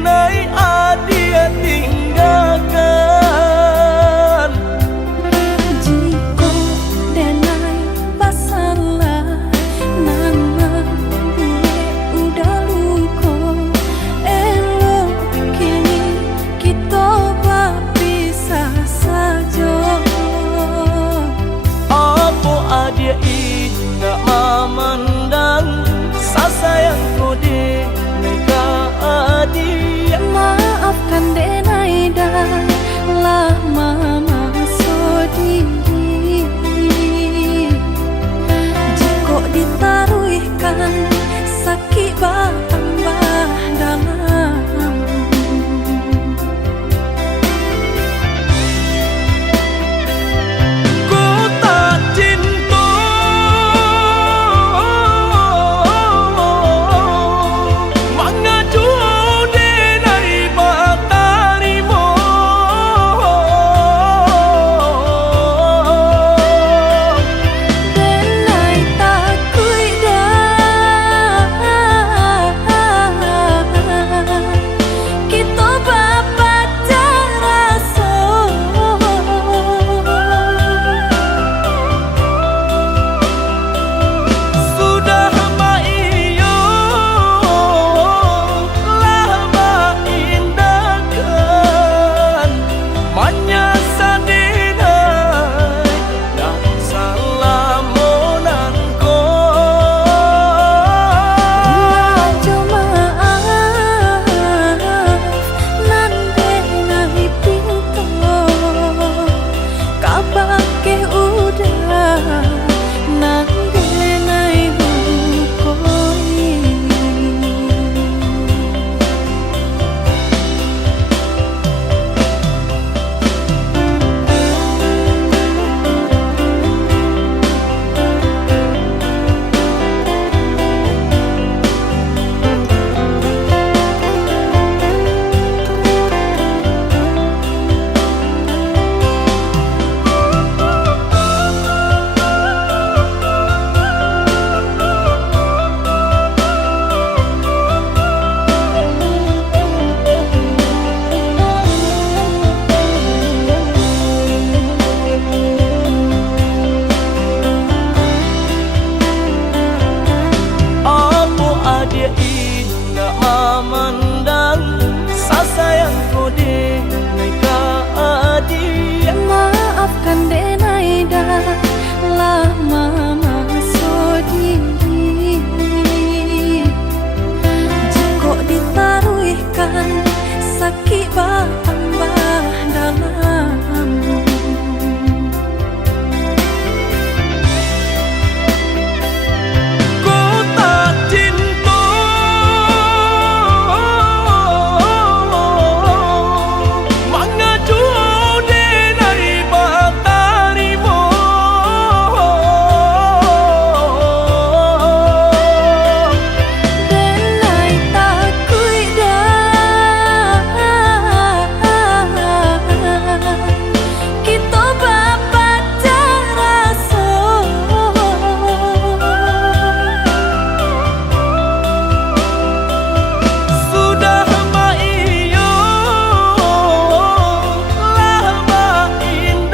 denai adia tinggalkan. Jika denai masalah nama gue udah luko, elok kini kita berpisah saja. Apa adia indah memandang sasayang kode nega adia. Maafkan denai dah lah mama sodiri. Jika ditaruhkan sakit tambah dalam. Ku tak cinta mengaju denai batarimu. Denai takui dah kita berpacar rasa. Sudah maiyo lah maindahkan menyasa denai dan salamonanku. Maaf nan denai pintu kabar ke udah nan denai hukoi. Apa adia indah memandang sasayang kode nega adia. Maafkan denai dah lah mama sodiri. Jika ditaruhkan sakit tambah dalam. Ku tak cinta mengaju denai batarimu. Denai takui dah kita berpacar rasa. Sudah maiyo lah maindahkan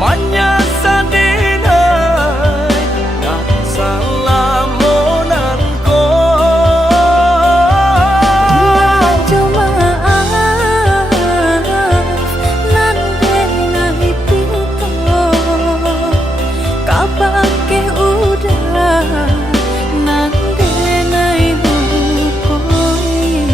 menyasa denai dan salamonanku. Maaf nan denai pintu kabar ke udah nan denai hukoi.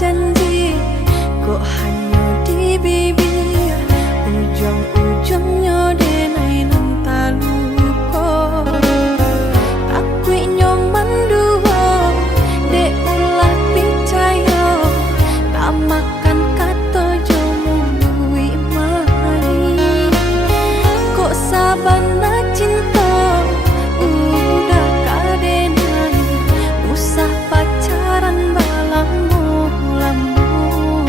janji kok hanya di bibir, ujung-ujungnya denai nan taluko. Takui nyong mandua dek ulah percaya, tak makan kato jomului mani. Kok sabana cinta udah kadenai, usah pacaran balammu lambu.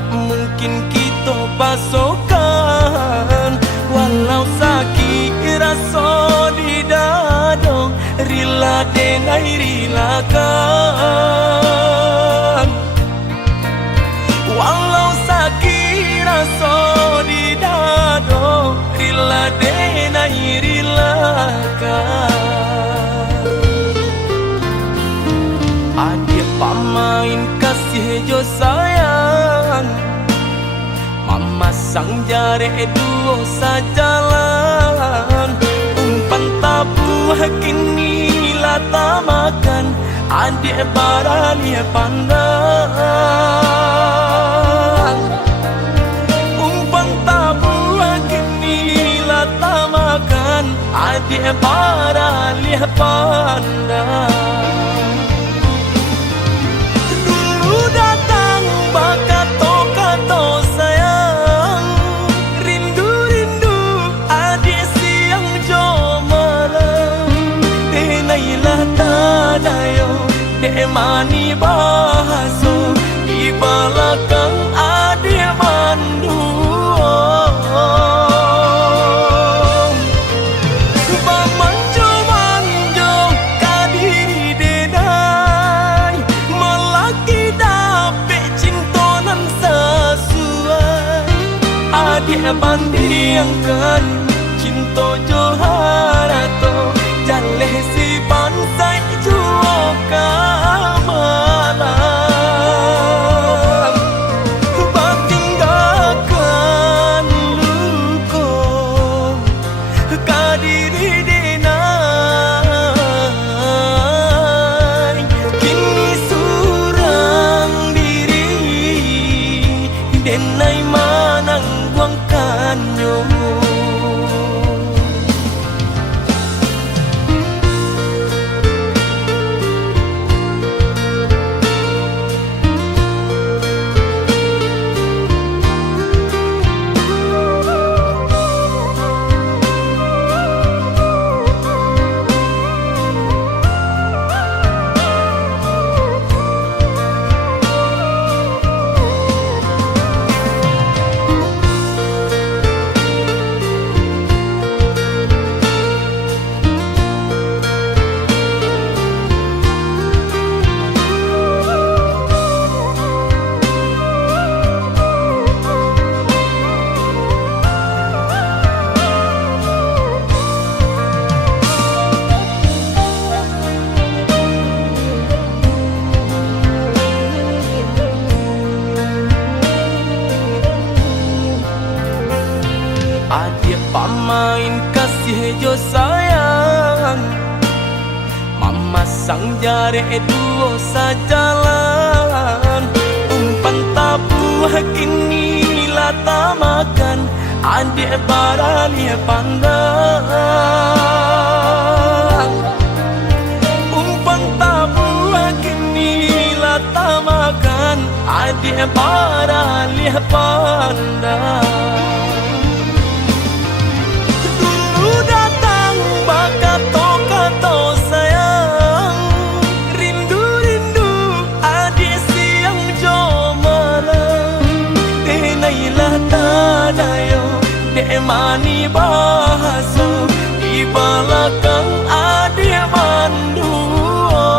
tak mungkin kita pasokan. Walau sakit rasa di dada, rela denai rilakan. Walau sakit rasa di dada, rela denai rilakan. Adik pamain kasih jo sayang, mama sang jare duo sajalan. Umpan tabuh kini lata makan, adik barali pandang. Umpan tabuh kini lata makan, adik barali pandang. Mani bahaso di belakang adik manduo. Bamanjo-manjo kadiri denai, melaki dapet cintonan sesuai. Adik bandingkan cinta joharato, jaleh si bansai juo kamalan. Batinggalkan luko kadiri denai, kini surang diri denai manang buangkannya. Adik pamain kasih jo sayang, mama sang jare duo sajalan. Umpan tabuh kini lata makan, adik barali pandang. Umpan tabuh kini lata makan, adik barali pandang. Mani bahaso di belakang adik manduo.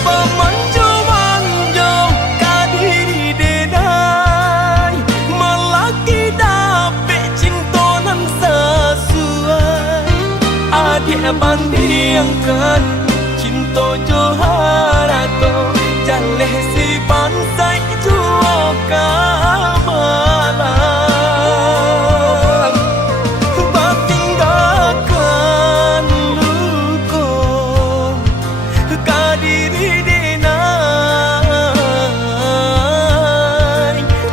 Bamanjo-manjo kadiri denai, melaki dapet cintonan sesuai. Adik bandingkan cinta joharato, jaleh si bansai juo kamalan. Batinggalkan luko kadiri denai,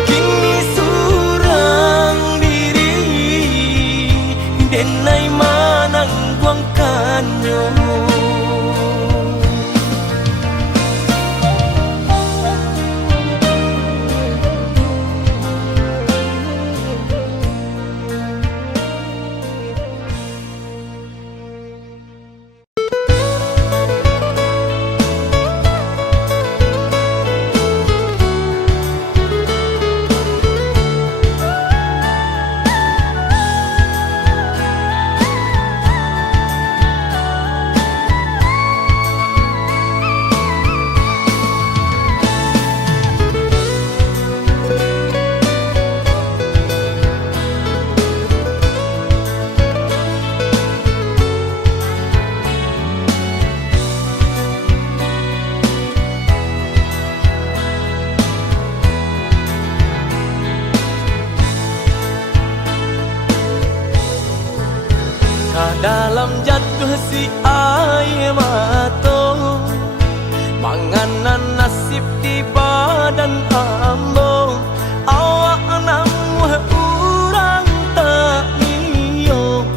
kini surang diri denai manang buangkannya. malam jatuh si air mata, manganan nasib di badan ambo. Awak namu urang tak niyo,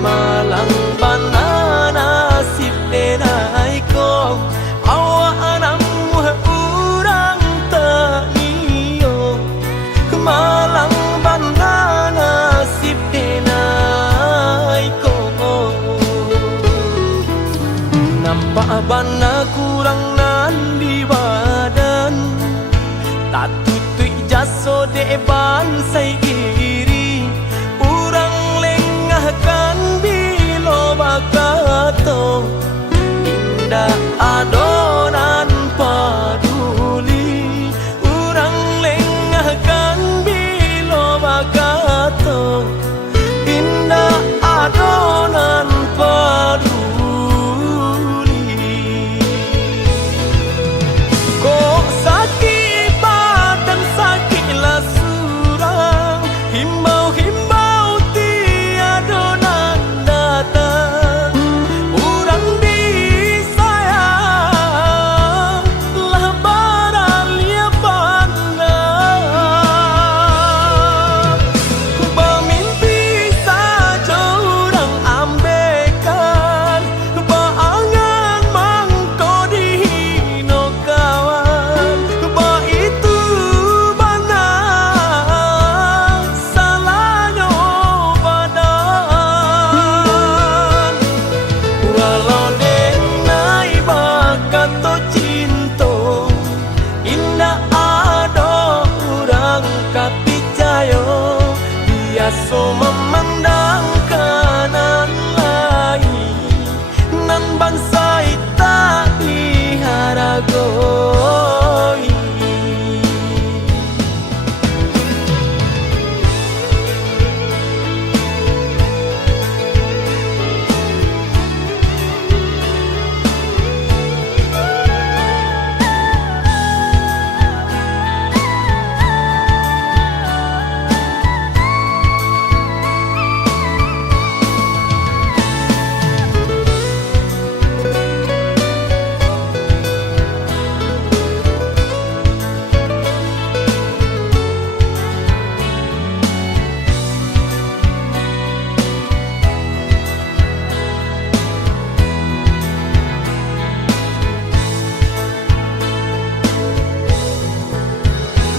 malang bana nasib denai ko. Awak namu urang tak niyo, malang bana nasib denai ko. Nampak bana kurang nan di badan, tak tutui jaso de bansai iri. Urang lengahkan bilo bakato, indah adonan paduli. Urang lengahkan bilo bakato, indah adonan paduli. Kok sakit badan sakitlah surang, himbau-himbau tiada nan datang. Urang disayang lah baralia pandang. Bermimpi saja urang ambaikan, baangan mangko dihino kawan. Ba itu bana salahnya badan. Walau denai bakato cinta, indah ada urang kapicayo. Biasa memandang kanan lain, nan bansai tak diharagoi.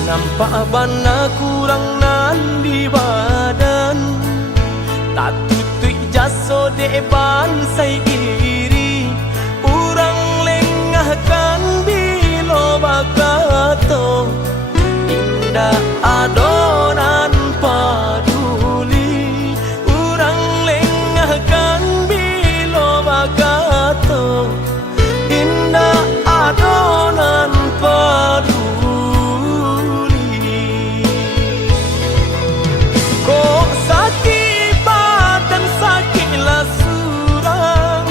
Nampak bana kurang nan di badan, tak tutui jaso de bansai iri. Urang lengahkan bilo bakato, indah adonan paduli. Urang lengahkan bilo bakato, indah adonan paduli. Kok sakit badan sakitlah surang,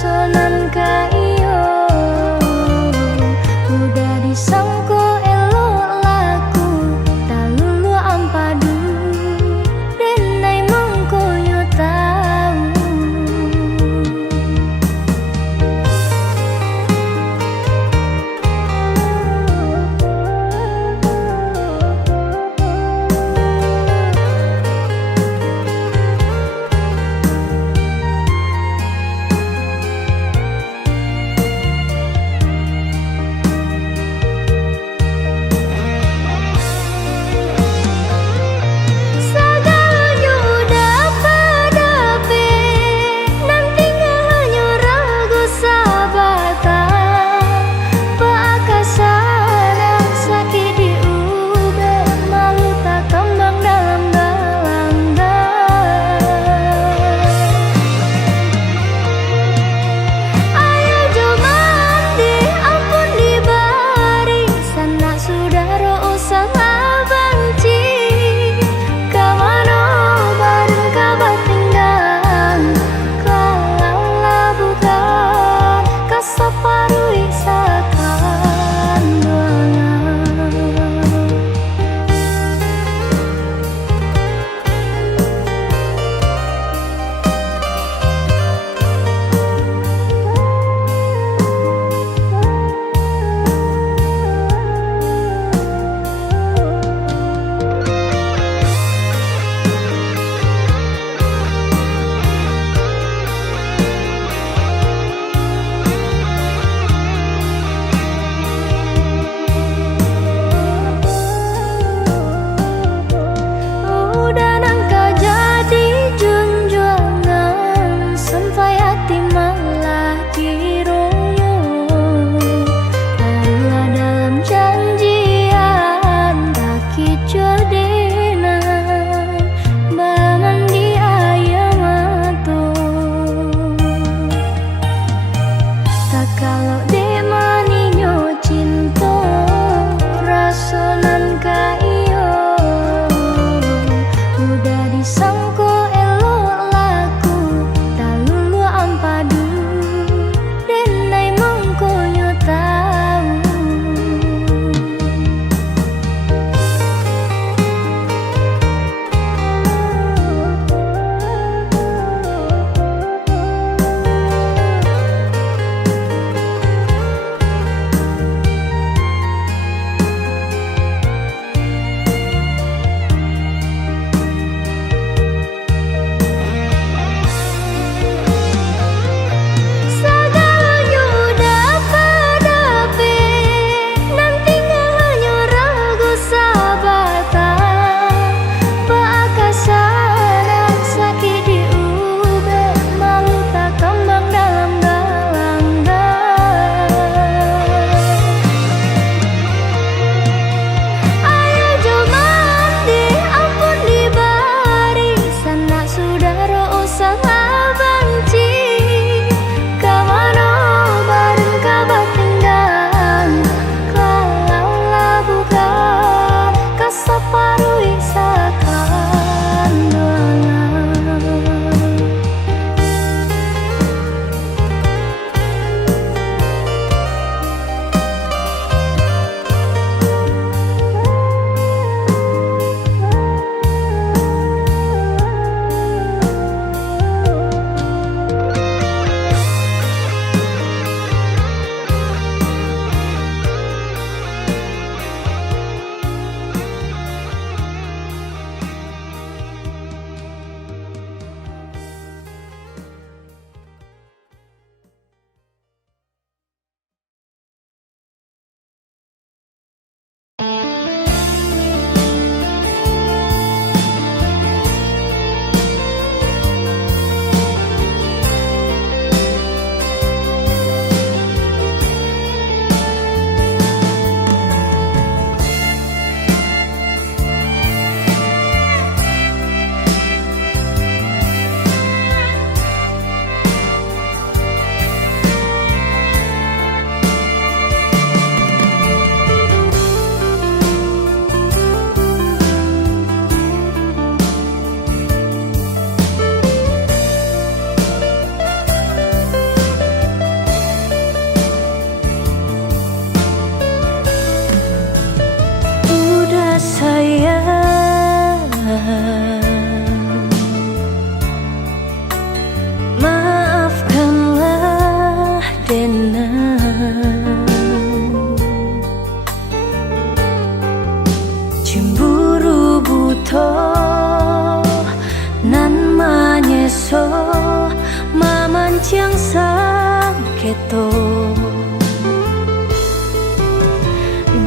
sonan kayo udah disangko elok laku tak lulu ampadu denai mengkoyo tahu Lancang sang keto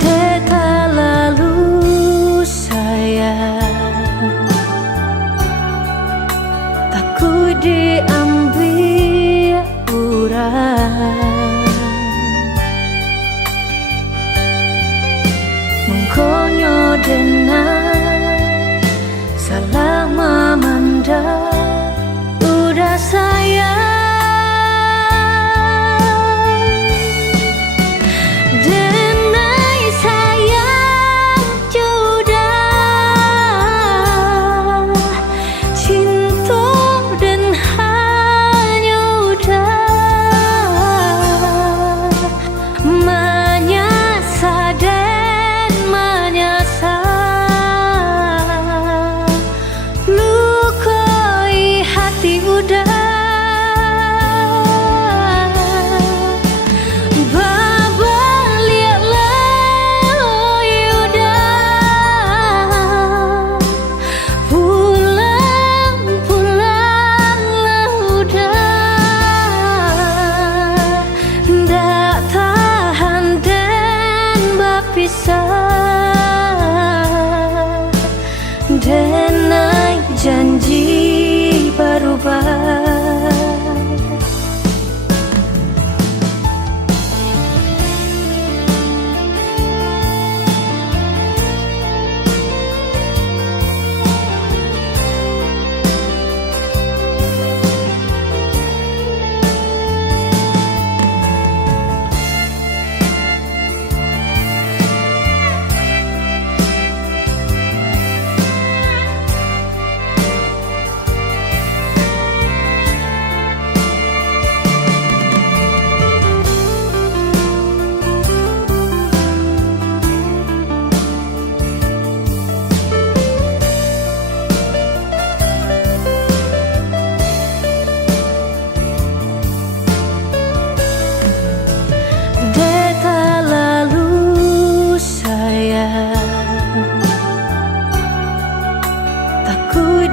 Deta lalu sayang Takut diambil orang Mengkonyo denai Salah memandang Udah sayang Denai sayang Jodoh Cinta dan hanya udah Menyasa dan menyasa Lukai hati udah Denai janji berubah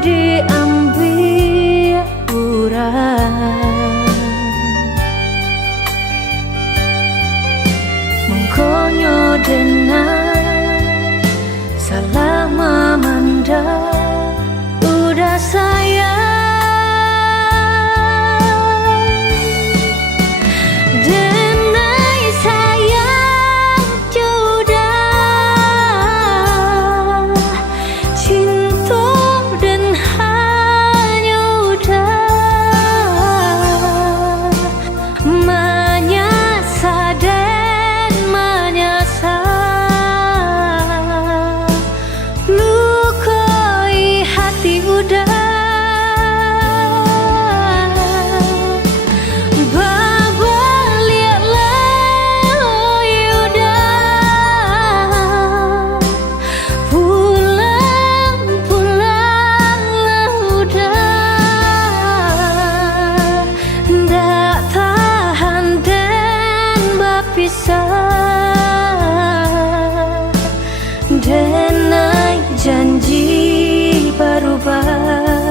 diambil orang Mengkonyo denai Salah memandang Udah sayang Denai sayang Jodoh Cinta Denai janji berubah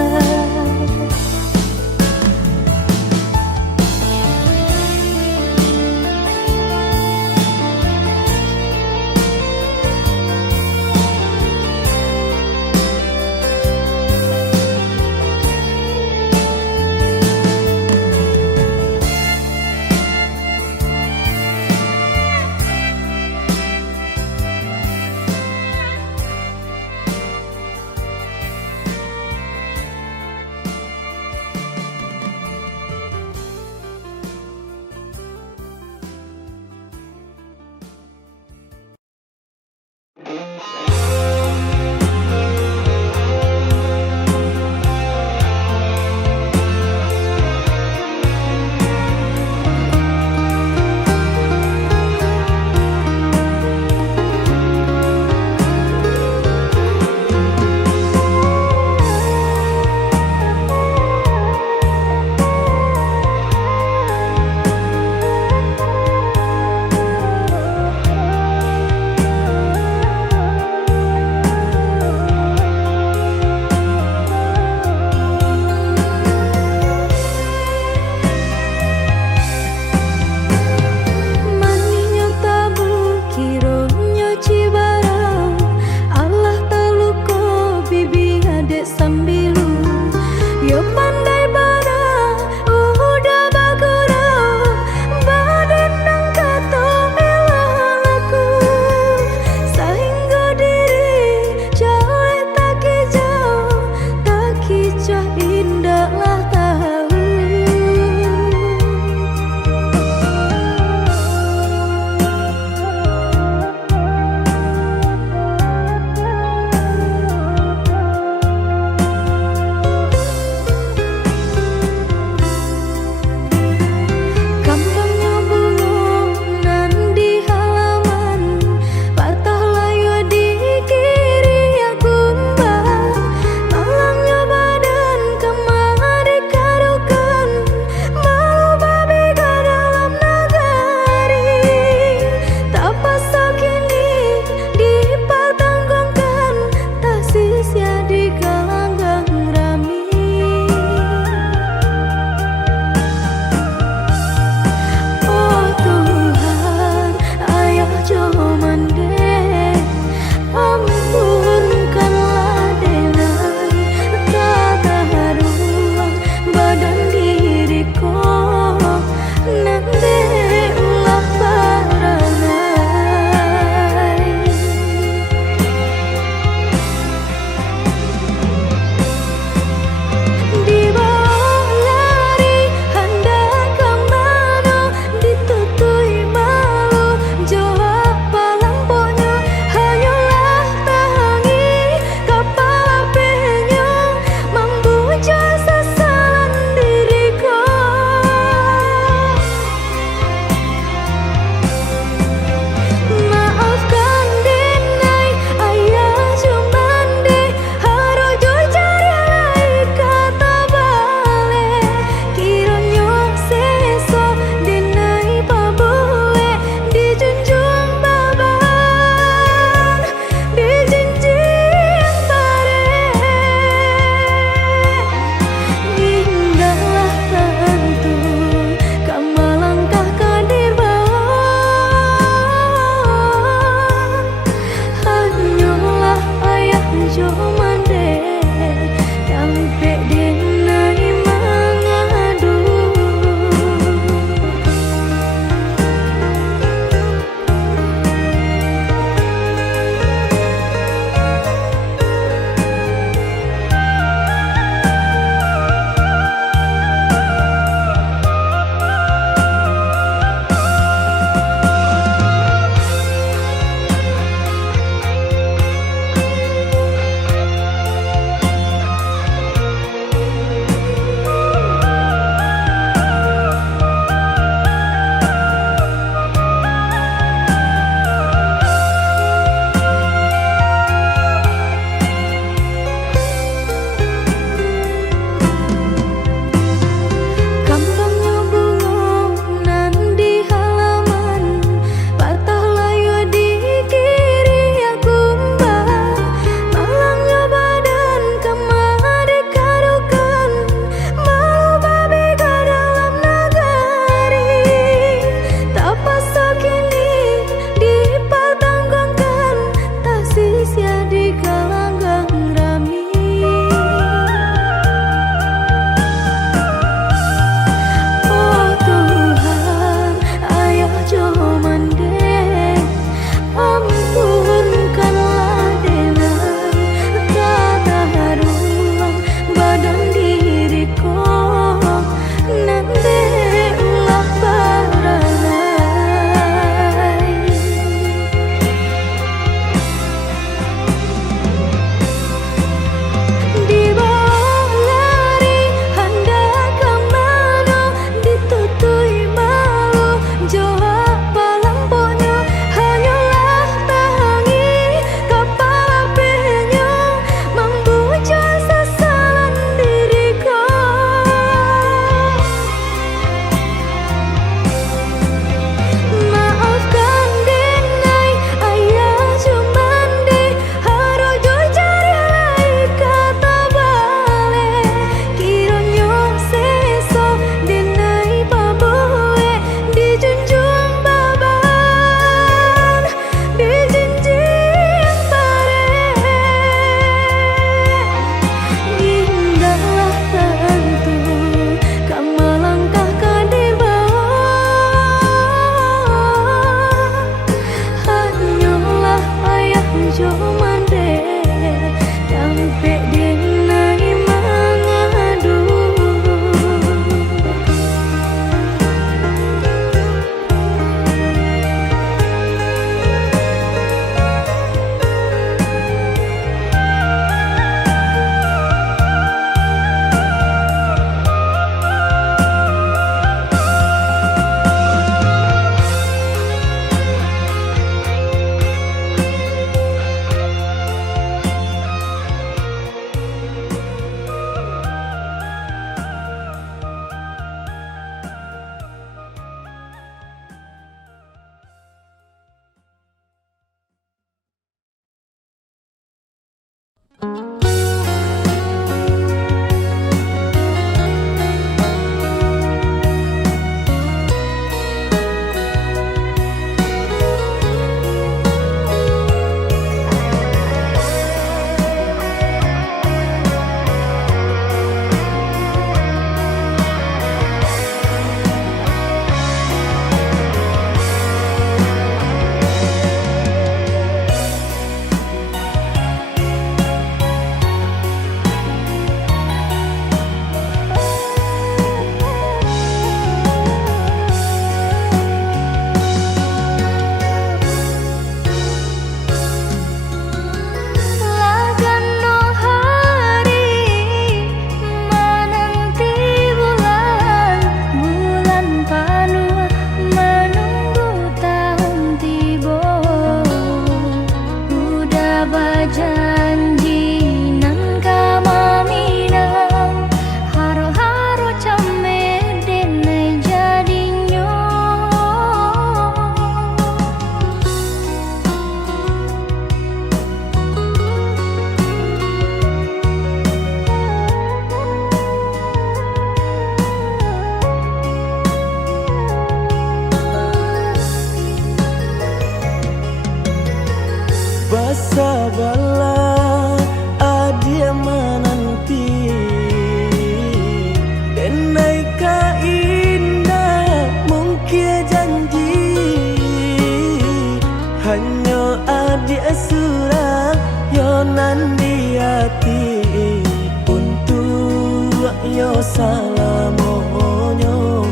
hati untuk yo salamonyo.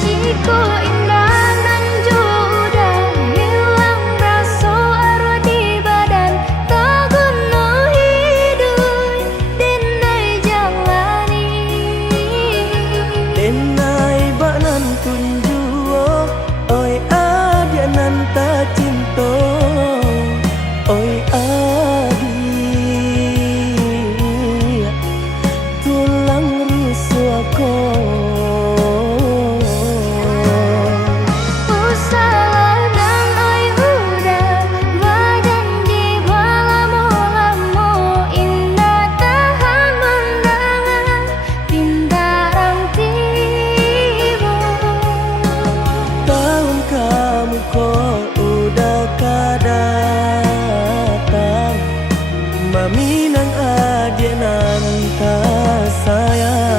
Jika indah nan udah hilang rasa arwah di badan, tak guna hidup denai jalani. Denai banan tunjuo, oi adia nan ta cinta, oi adia tulang rusakku. Maminang adia nan ta sayang.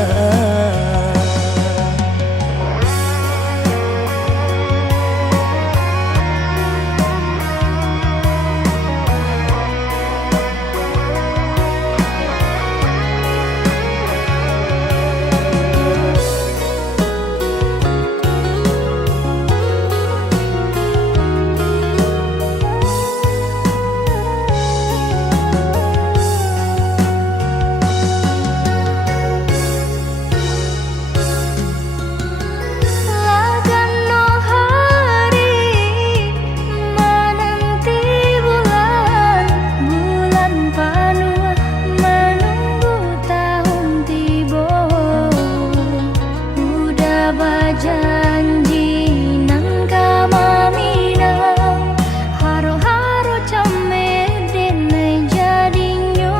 Janji nang kamaminang haro-haro came denai jadinyo.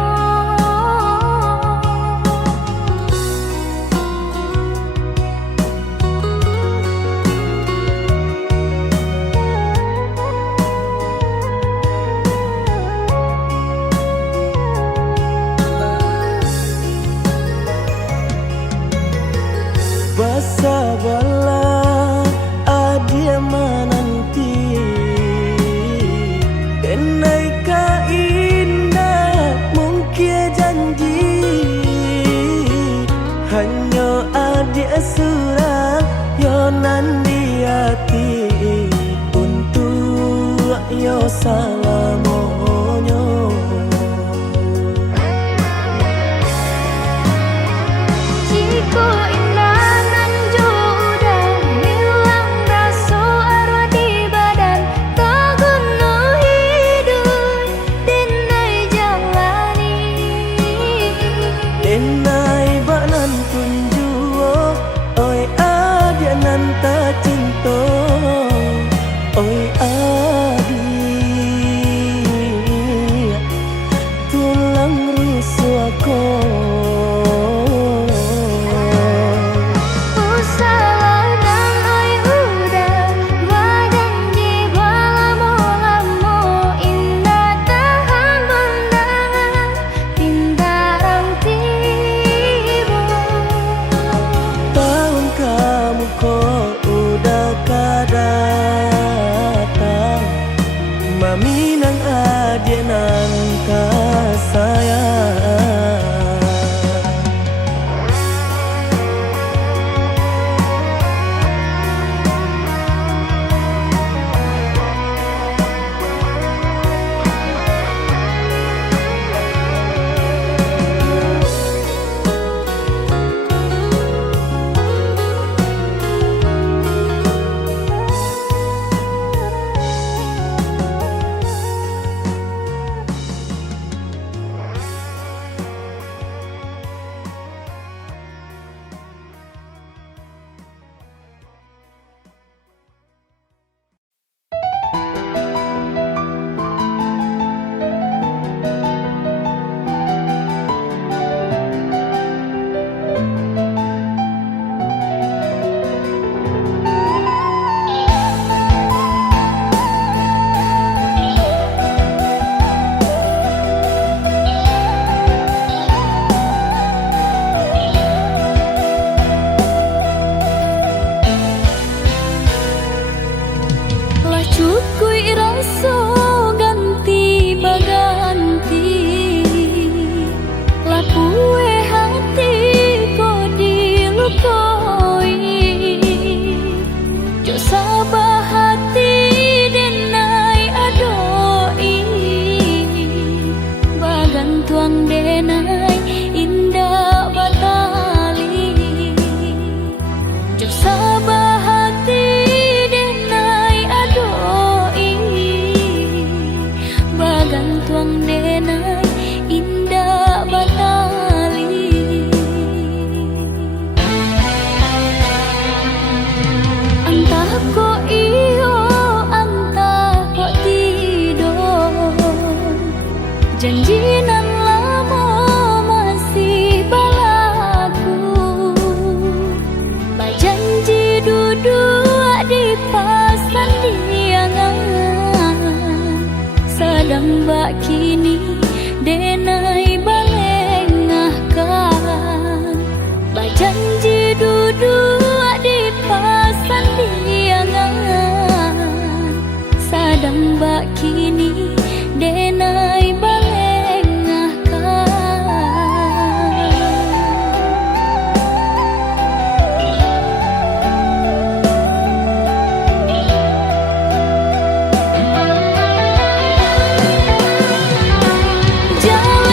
Basa bala adia mananti denai ka indah mungkin janji hanya adia surah yo nan di hati untuk yo salamonyo. Jika denai banan tunjuo, oi adia nan ta cinta, oi adia mbak kini denai balengahkan bajanji duduk di pasan liangan sadang mbak kini denai balengahkan. Jangan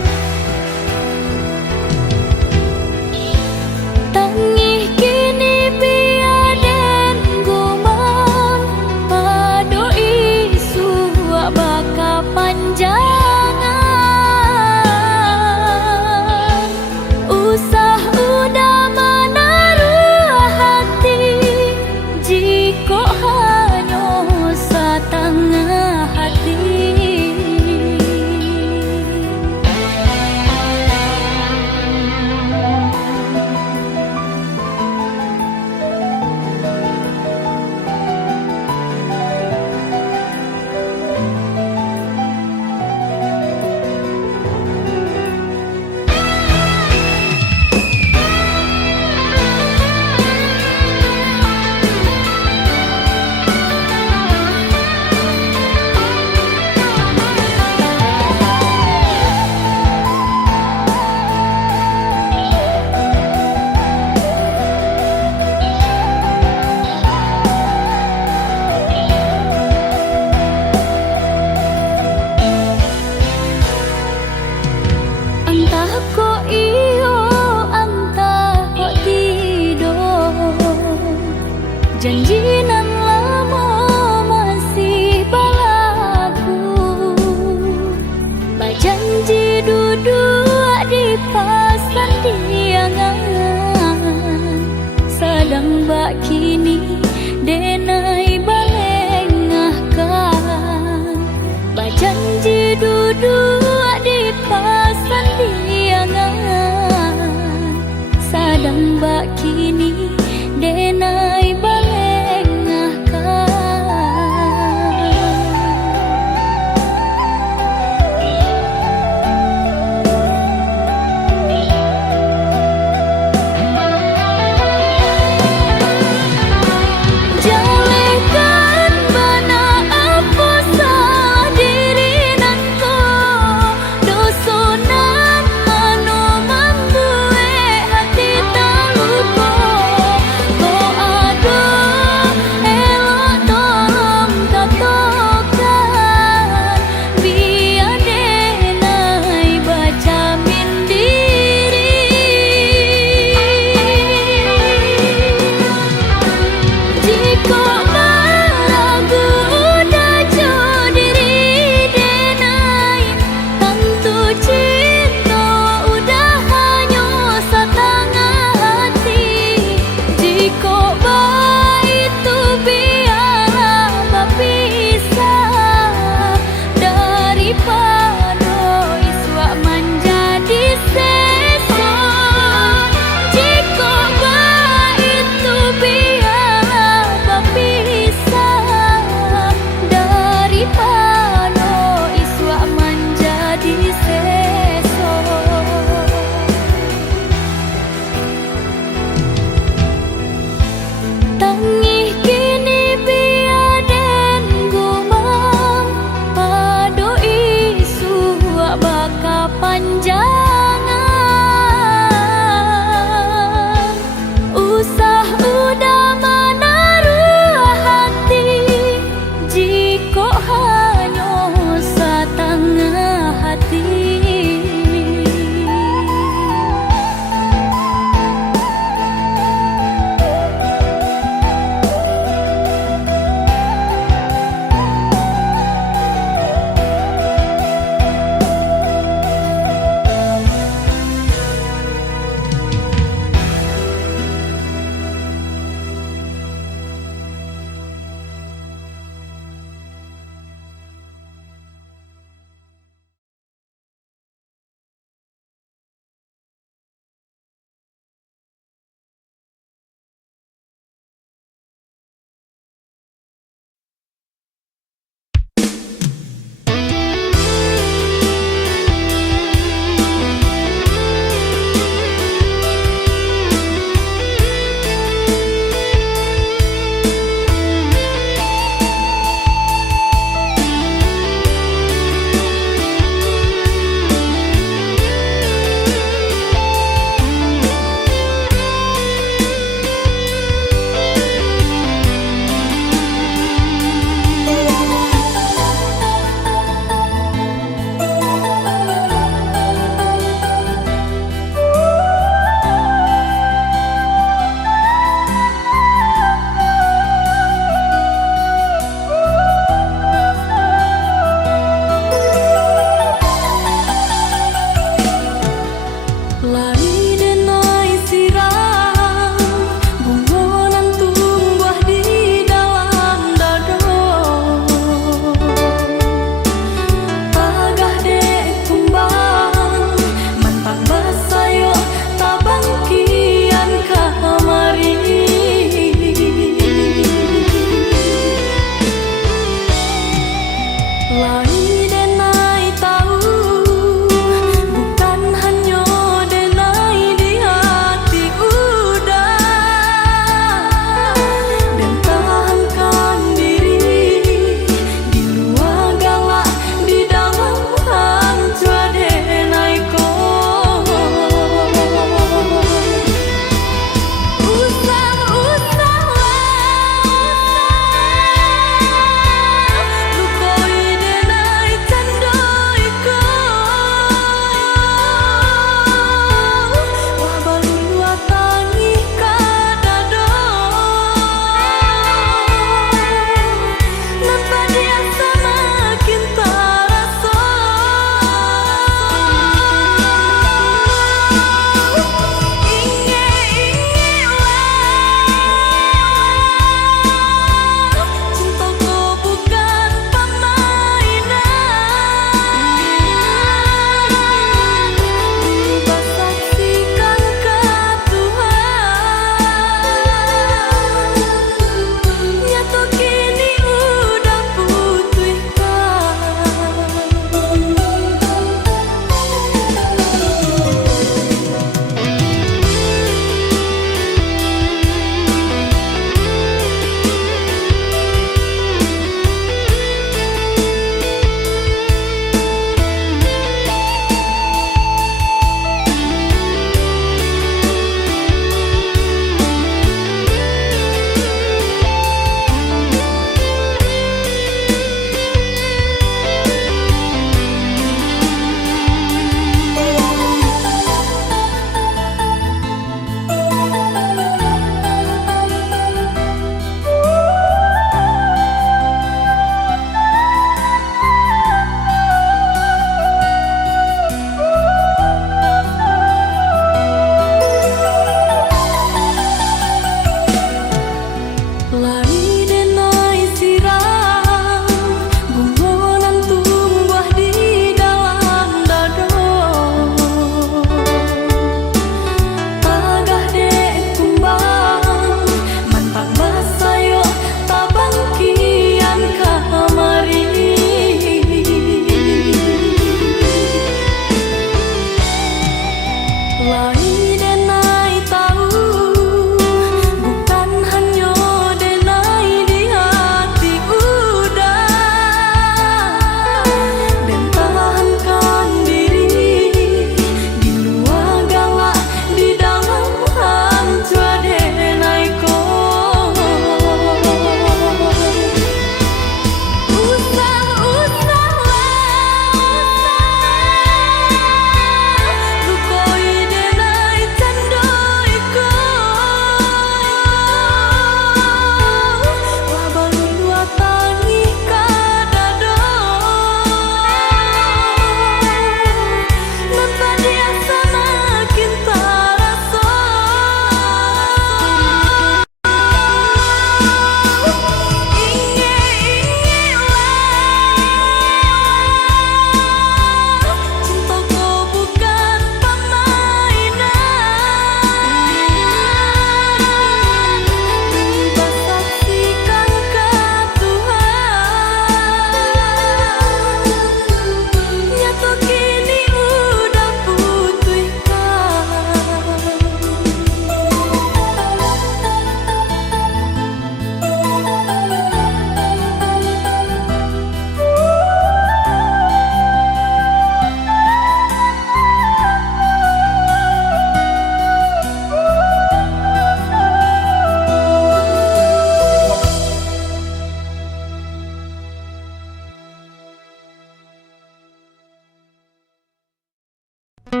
Kalau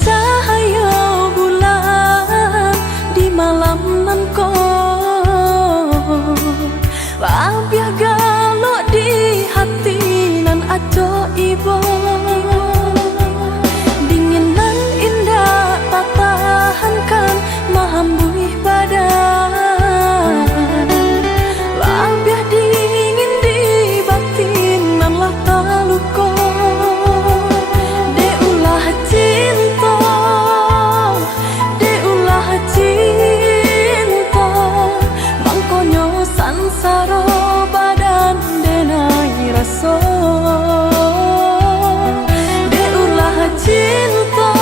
cahaya bulan di malam nan Wabiah galok di hati nan aco ibo Dinginan indah tak tahankan mahambui badan Wabiah dingin di batin nan lah taluko Deulah cinta mangkonyo sansaro badan denai raso Deulah cinta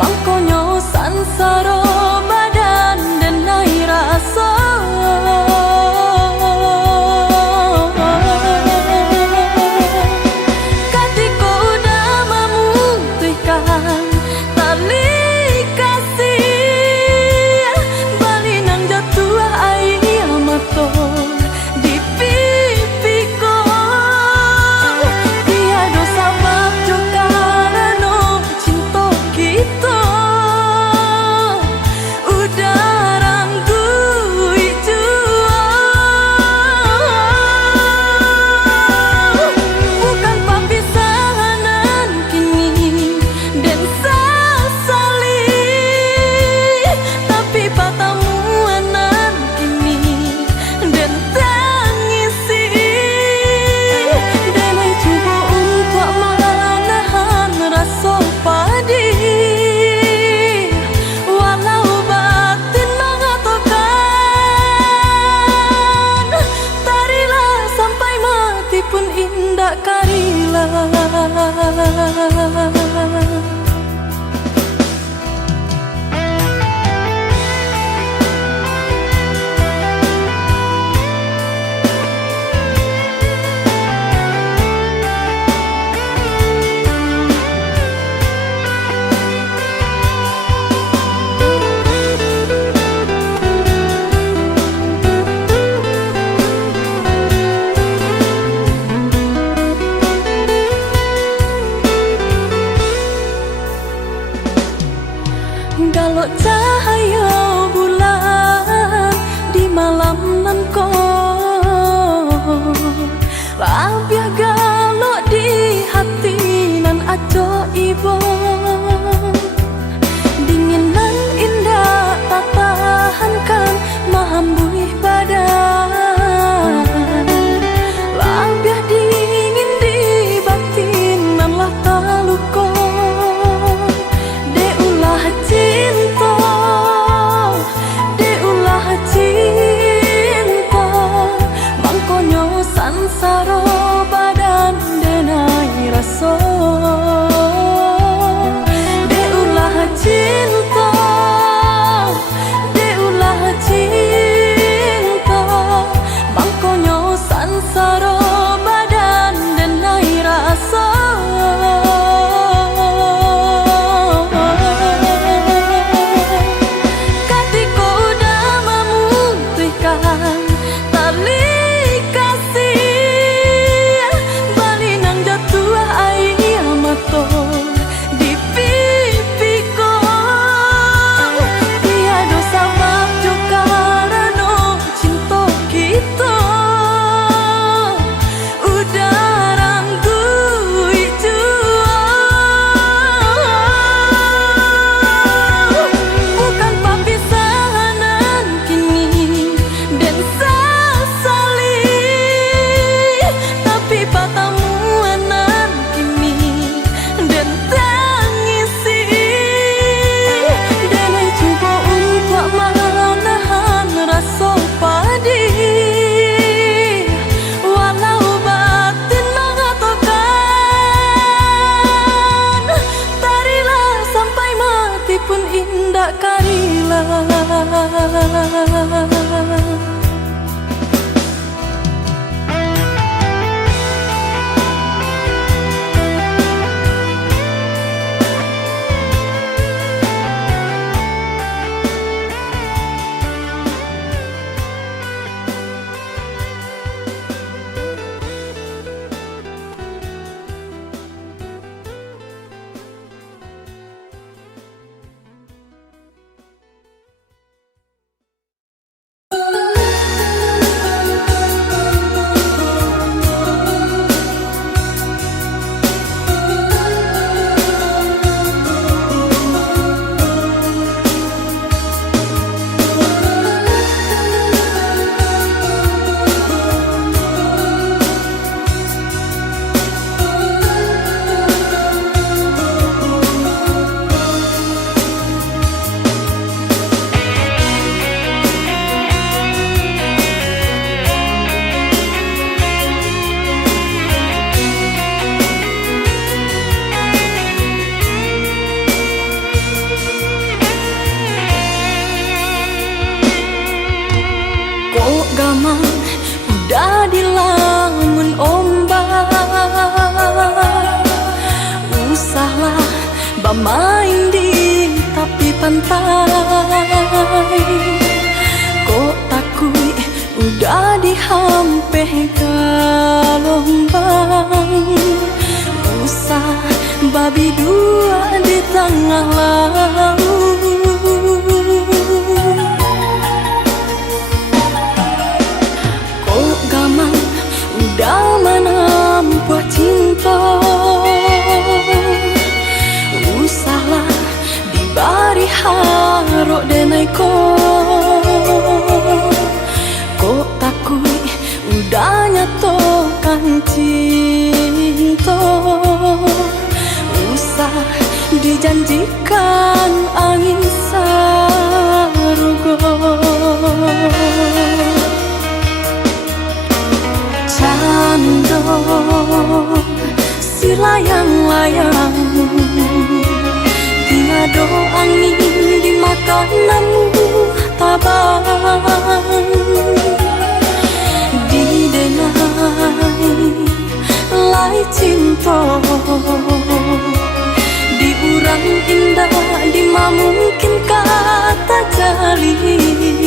mangkonyo sansaro badan denai raso Katiko udah memutihkan tali kasih balinang jatuh air mata di pipiku tiada sabab karena cinta kita udah ranggui jua bukan papisahan kini dan sasali tapi patamuanan kini dan tangisi dan coba untuk menahan rasa padi walau batin mengatakan tarilah sampai mati pun indah karilah Kalau cahaya bulan di malam nan Wabiah galok di hati nan aco ibo Dinginan indah tak tahankan mahambui badan Wabiah dingin di batin nan lah taluko Deulah cinta mangkonyo sansaro badan denai raso Deulah cinta mangkonyo sansaro badan denai raso Katiko udah memutihkan tali kasih pantai. Kok takui udah dihampeh gelombang, usah babi dua di tengah laut. Kok gamang udah menempuh cinta, usahlah dibari harok denai kok takui udah nyatokan cinta, usah dijanjikan angin sarugo. Cando si layang-layang, tiada angin di makananmu tabang. Didenai lai cinta, diurang indah di mungkin kata jalin.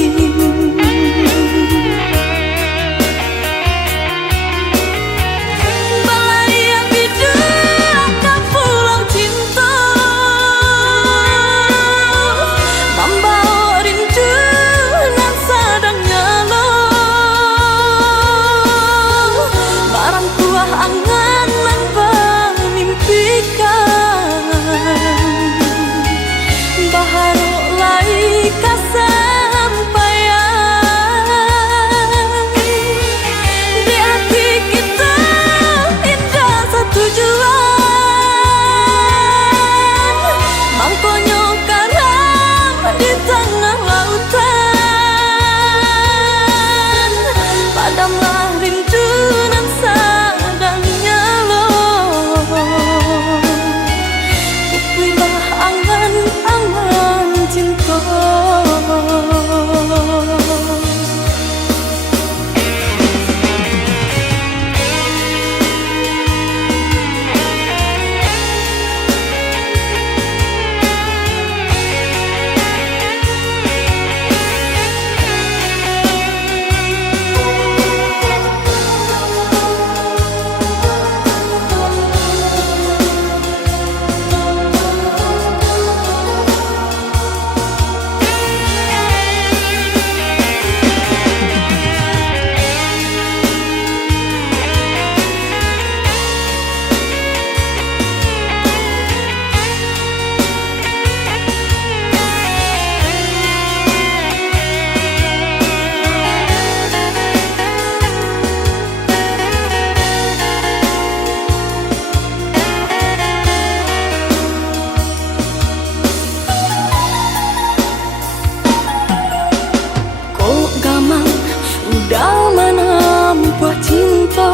Udah menempuh cinta,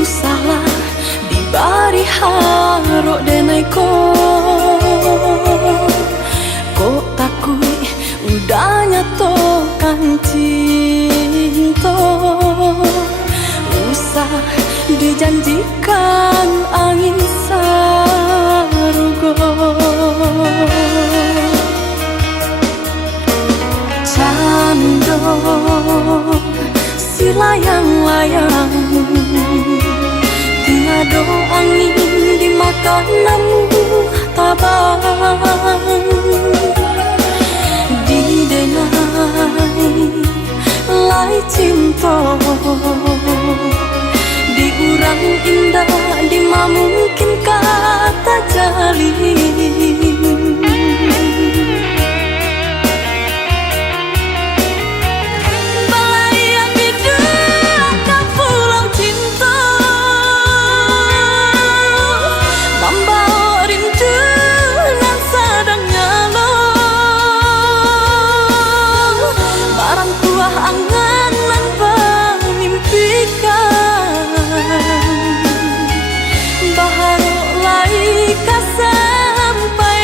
usahlah dibari harok denai kok takui udah nyatokan cinta, usah dijanjikan angin sarugo. Cando si layang-layang, tiada angin di makananmu tabang. Didenai lai cinta, diurang indah di mungkin kata jalin. Baharo lai kasampai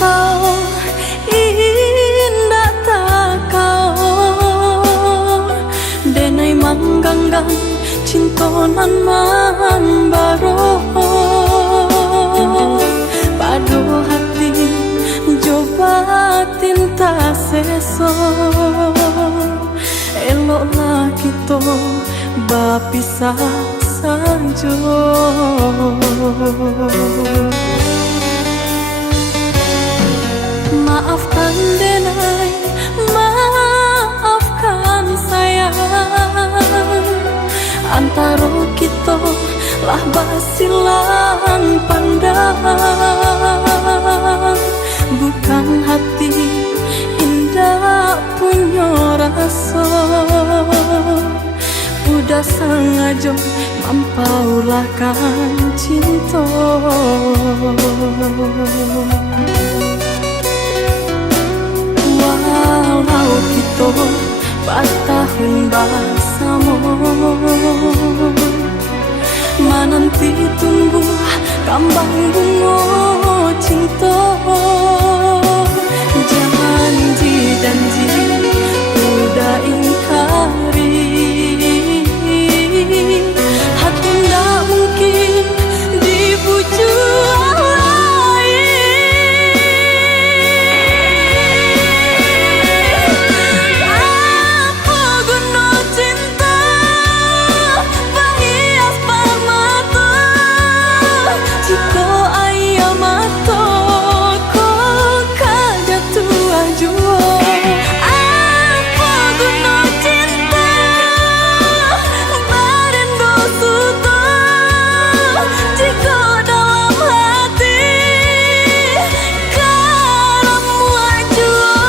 kau indah tak kau denai mangganggang cintonan mambaro padu hati coba tinta seso eloklah kita bapisah saja. Maafkan denai, maafkan sayang, antara kita lah basilan pandang, bukan hati indah punya rasa, udah sengaja mampaulahkan cinta. Walau kita bertahun bersama, menanti tumbuh kembang bunga cinta. Janji-janji udah ingkari, hati ndak mungkin dibujuk lain. Apa guna cinta berhias permata jika ayam mata kau kejatuhan jua. Apa guna cinta berindo suta jika dalam hati kamu jua.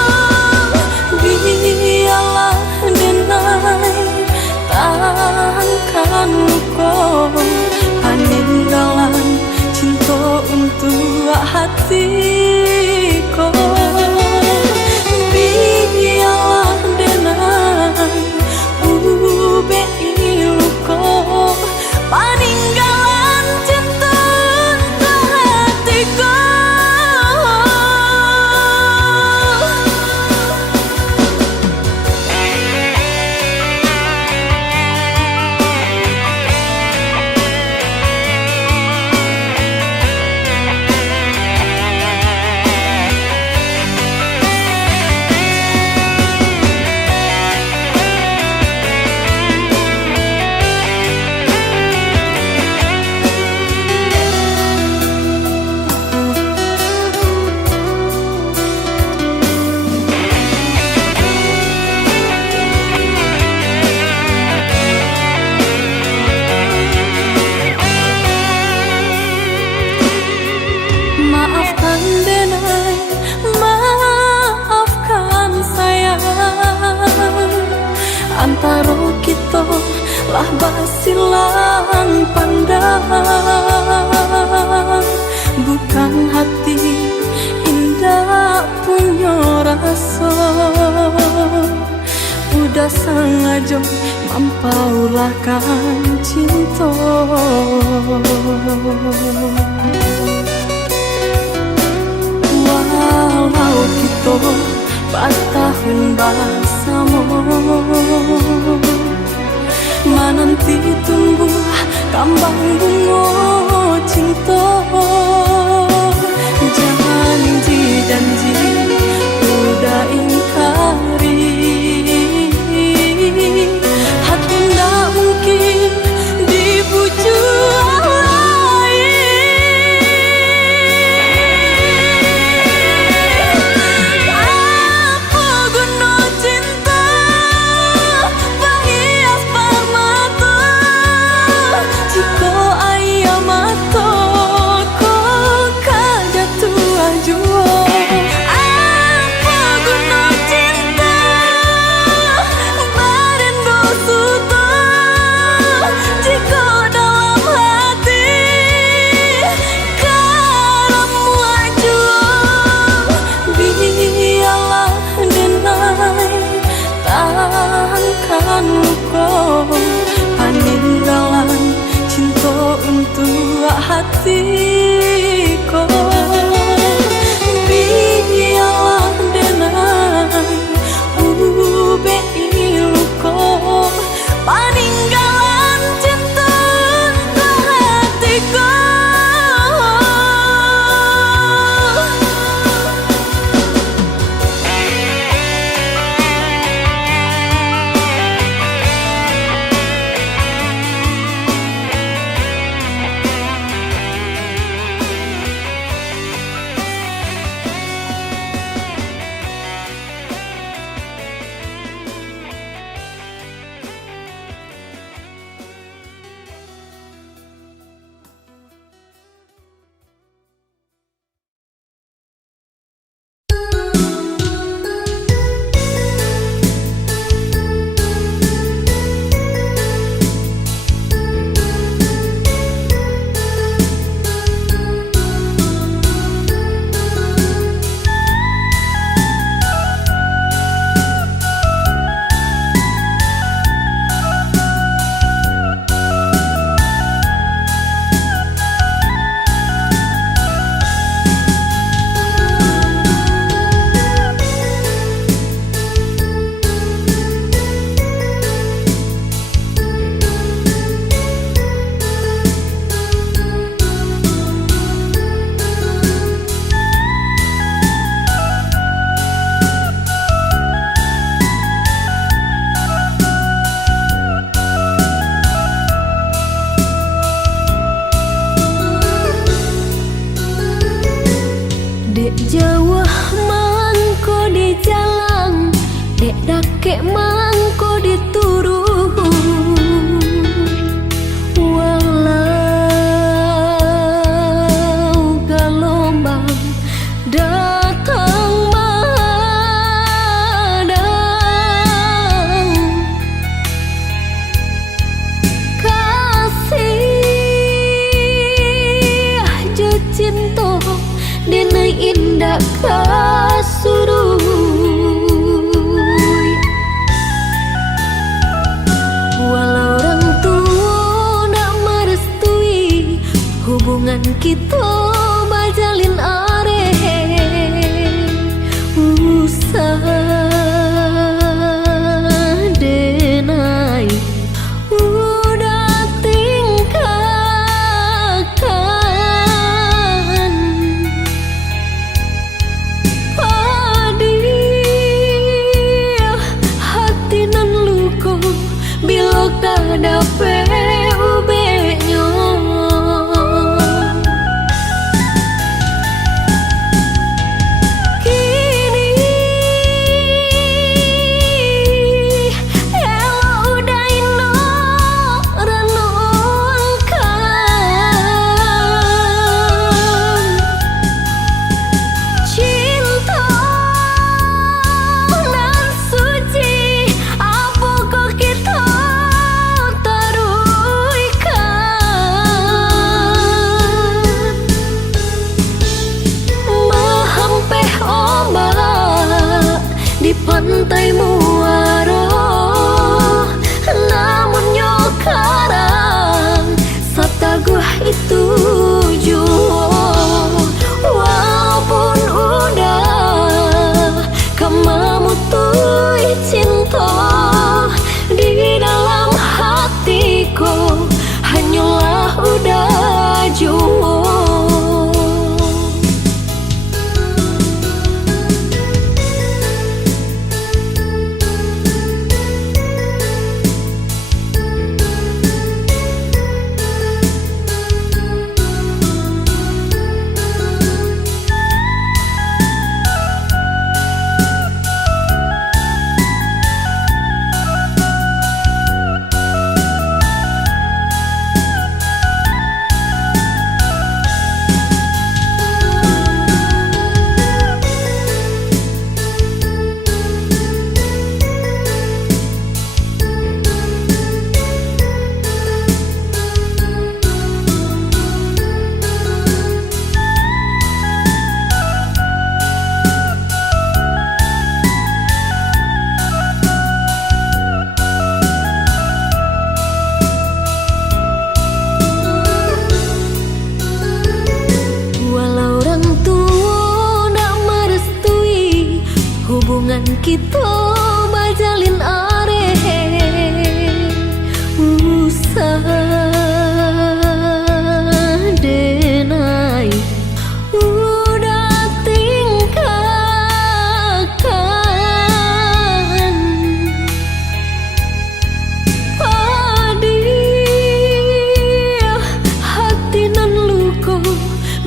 Biarlah denai tahankan kau peninggalan cinta untuk hatiku. Biarlah denai ube iluko peninggalan cinta untuk hatiku. Maafkan denai, maafkan sayang, antara kita lah basilan pandang, bukan hati indah punya rasa, udah sengaja mampaulahkan cinta. Walau kita bertahun bersama, menanti tumbuh kembang bunga cinta. Janji-janji udah ingkari, hati ndak mungkin dibujuk lain. Apa guna cinta berhias permata jika ayam mata kau kejatuhan jua. Apa guna cinta berindo suta jika dalam hati kamu jua. Biarlah denai tahankan kau peninggalan cinta untuk hatiku. Dek Jawa mangko di jalan, dek dake mangko di turun. Walau gelombang datang madang, kasih je cinta dina indah kasuruy. Walau orang tua nak merestui hubungan kita bajalin usah denai udah tingkahkan padih hati nan luka bila kadape ubenya. Pantai Muara, namun nyokarang sataguh itu jua. Walaupun udah kemamutui cinta di dalam hatiku, hanyalah udah jua. Hubungan kita bajalin usah denai udah tingkahkan padih hati nan luka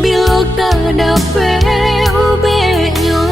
bila kadape ubenya.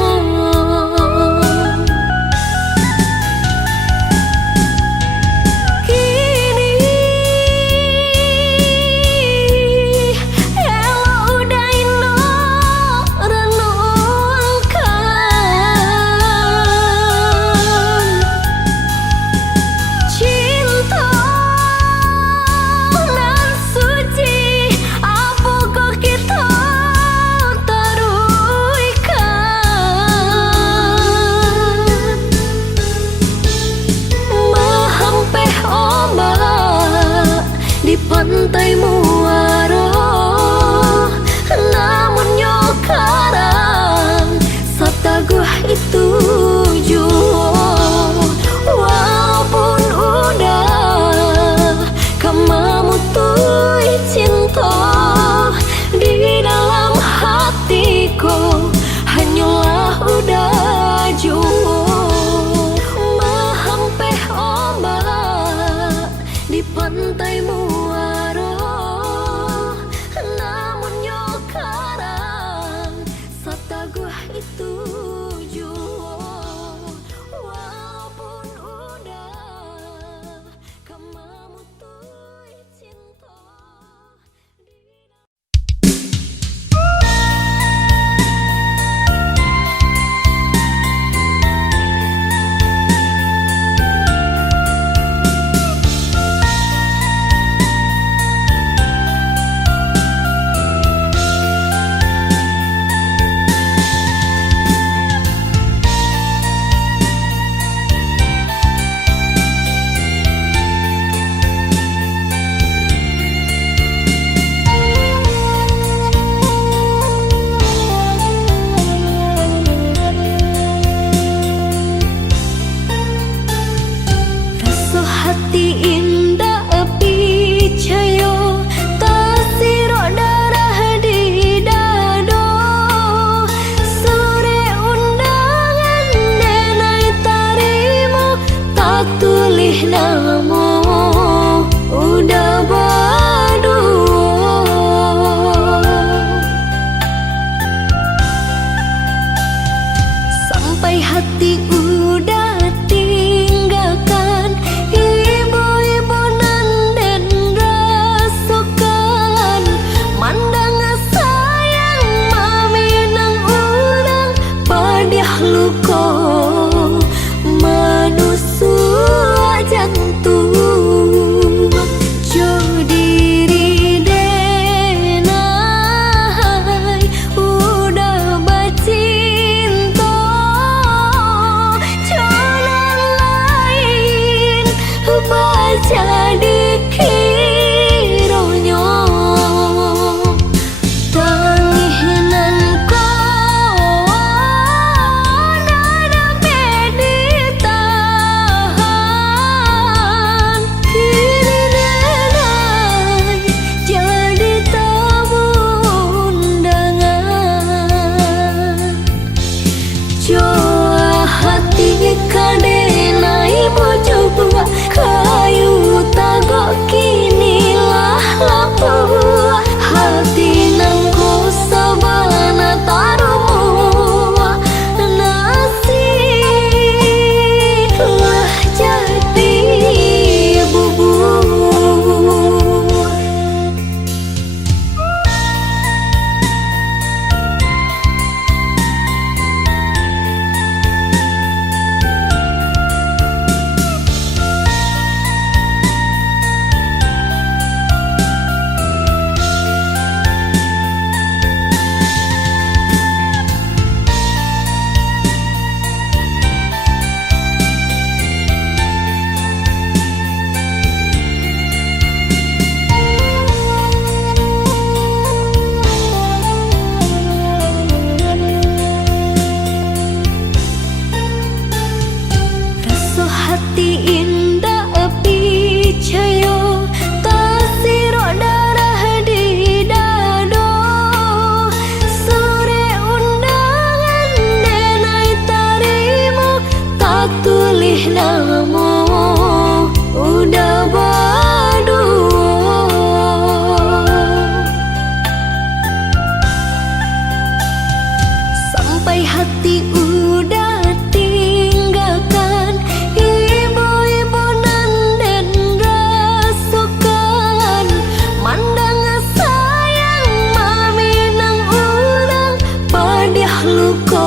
luka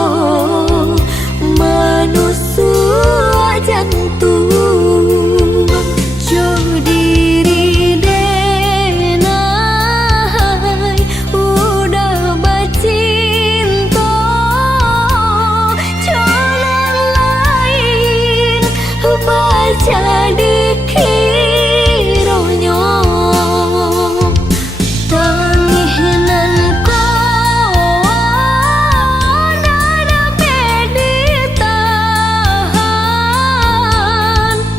menusuk jantung. Jo diri denai udah bercinta, jalan lain baca dikironya. Tanginan kau nada meditahan,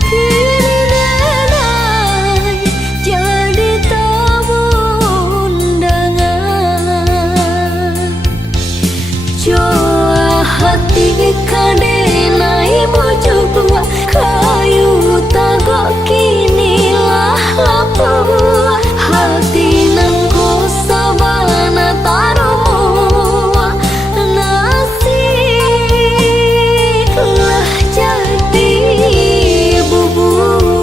kini denai jadi tamu undangan. Jua hati kadenai bujuk buah kayu tagok kini lah lapua. Hati nan ko sabana tarumu nasib lah jadi bubur.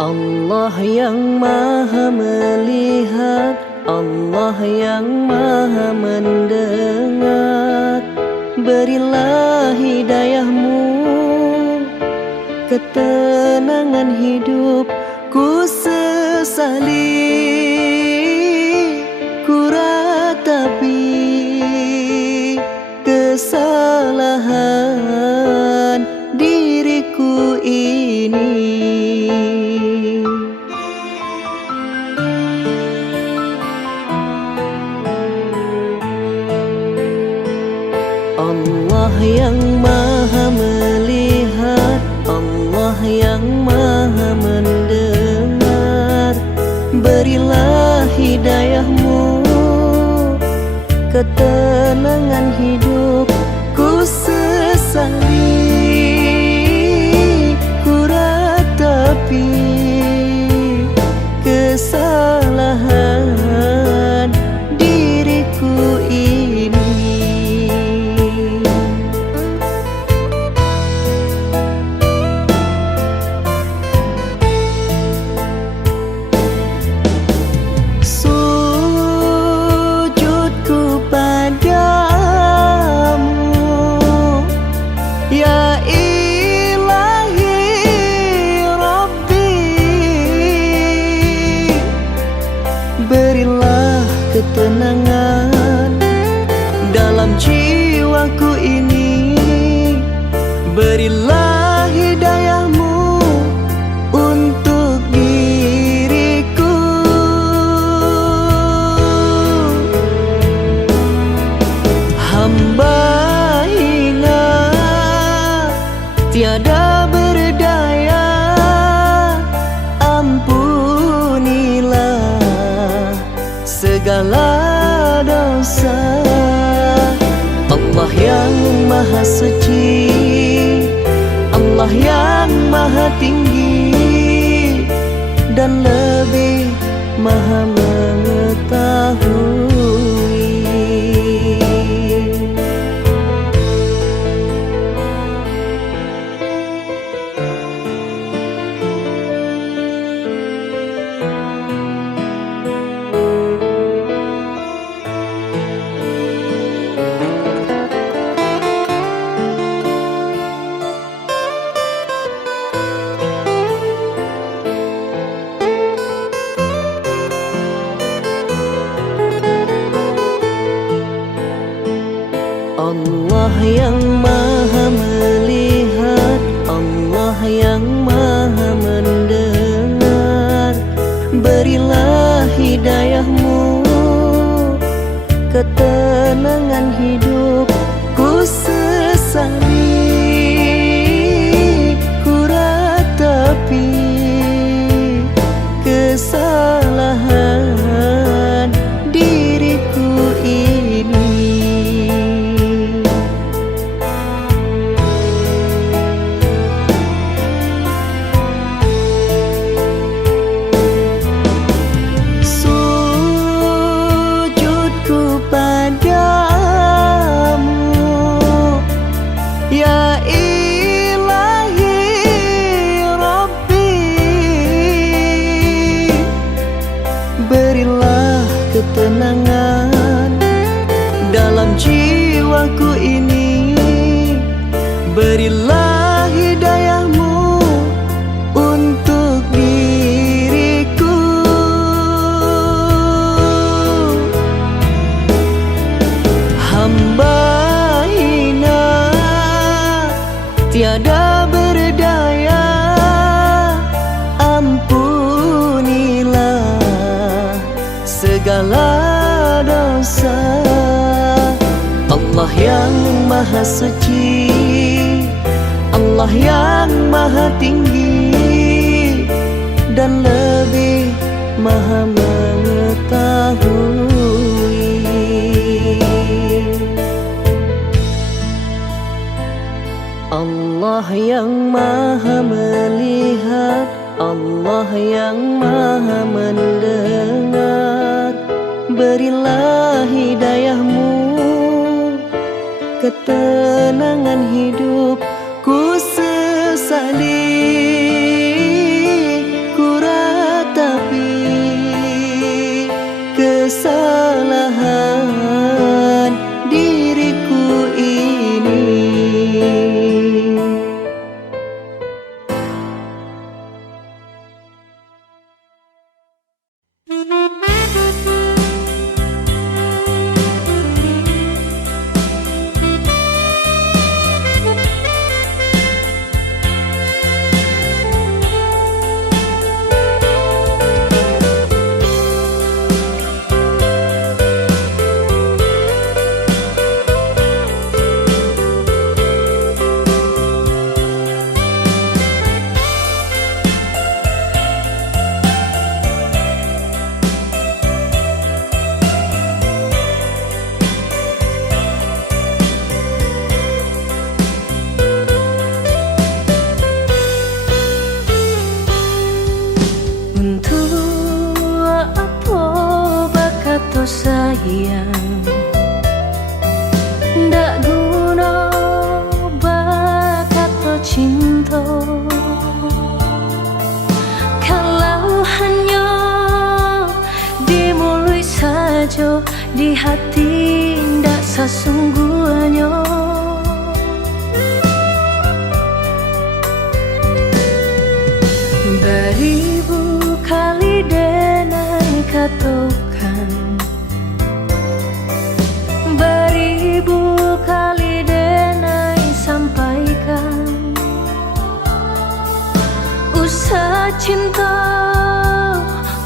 Allah yang maha melihat, Allah yang maha mendengar. Berilah hidayahmu, ketenangan hidupku sesali. Ku ratapi kesalahan diriku ini. Allah yang maha melihat, Allah yang maha mendengar. Berilah hidayahmu, ketenangan hidupku sesali. Ku ratapi kesalahan diriku ini. Sujudku padamu, ya Ilahi Rabbi. Berilah ketenangan dalam jiwaku ini. Berilah hidayahmu untuk diriku. Hamba ingat tiada berdaya, ampunilah segala dosa. Allah yang maha suci, Allah yang maha tinggi, dan lebih maha mengetahui. yang maha melihat, Allah yang maha mendengar. Berilah hidayahmu, ketenangan hidupku sesali, ku ratapi kesalahan diriku ini. Sujudku padamu, ya Ilahi Rabbi. Berilah ketenangan dalam jiwaku ini, berilah hidayahmu untuk diriku. Hamba hina tiada berdaya, ampunilah segala dosa. Allah yang maha suci, Allah yang maha tinggi, dan lebih maha mengetahui. Allah yang maha melihat, Allah yang maha mendengar. Berilah hidayahmu, ketenangan hidupku sesali, ku ratapi kesalahan diriku ini. Sayang, ndak guna bakato cinta, kalau hanya dimulai saja di hati ndak sesungguhnya. Beribu kali denai katakan, beribu kali denai sampaikan, usah cinta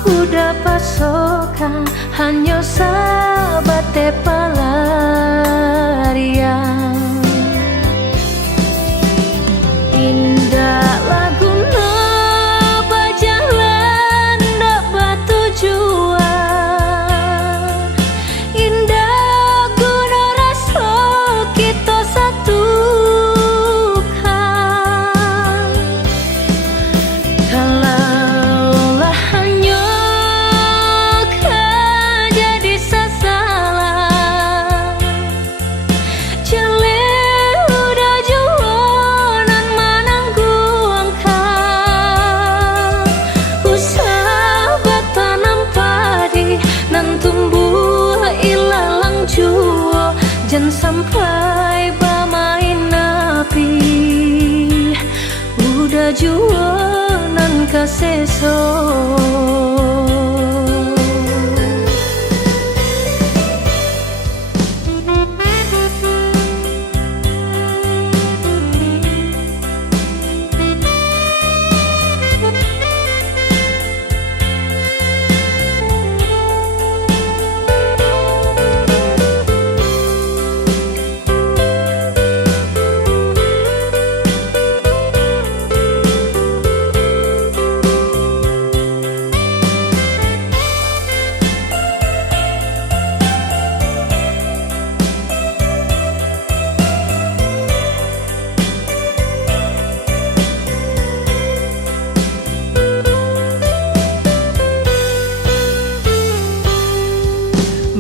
udah pasokan, hanya sahabat pelarian. Indah lagu berjalan dak bertujuan, indah guna rasa kita satukan. Kalaulah hanya kau jadi sasaran, jelek udah jualan menanggung angkat. Usah bertanam padi nan tumbuh ilalang jua, jangan sampai bermain api udah jualan kaseso.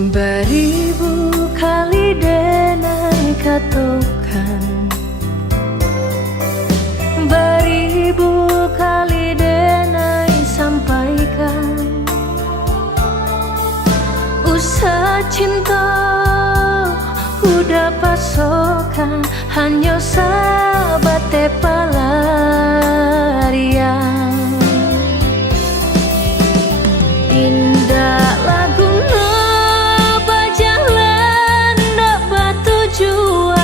Beribu kali denai katakan, beribu kali denai sampaikan, usah cinta udah pasokan, hanya sahabat pelarian. Indah lagu berjalan dak bertujuan,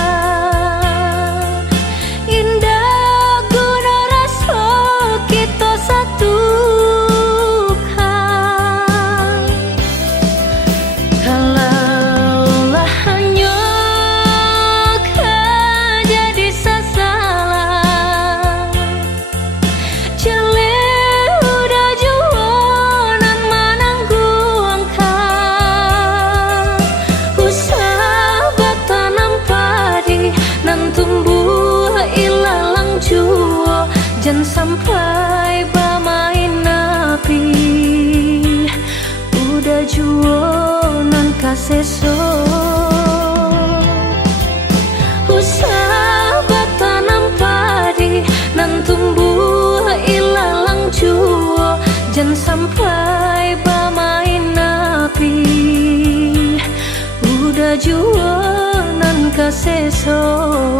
indah guna rasa kita satukan. Kalaulah hanya kau jadi sasaran, jelek udah jualan menanggu angkat. Usah bertanam padi nan tumbuh ilalang jua, jangan sampai bermain api. Udah jua nan kaseso, usah bertanam padi nan tumbuh ilalang jua, jangan sampai bermain api. Udah jua nan kaseso.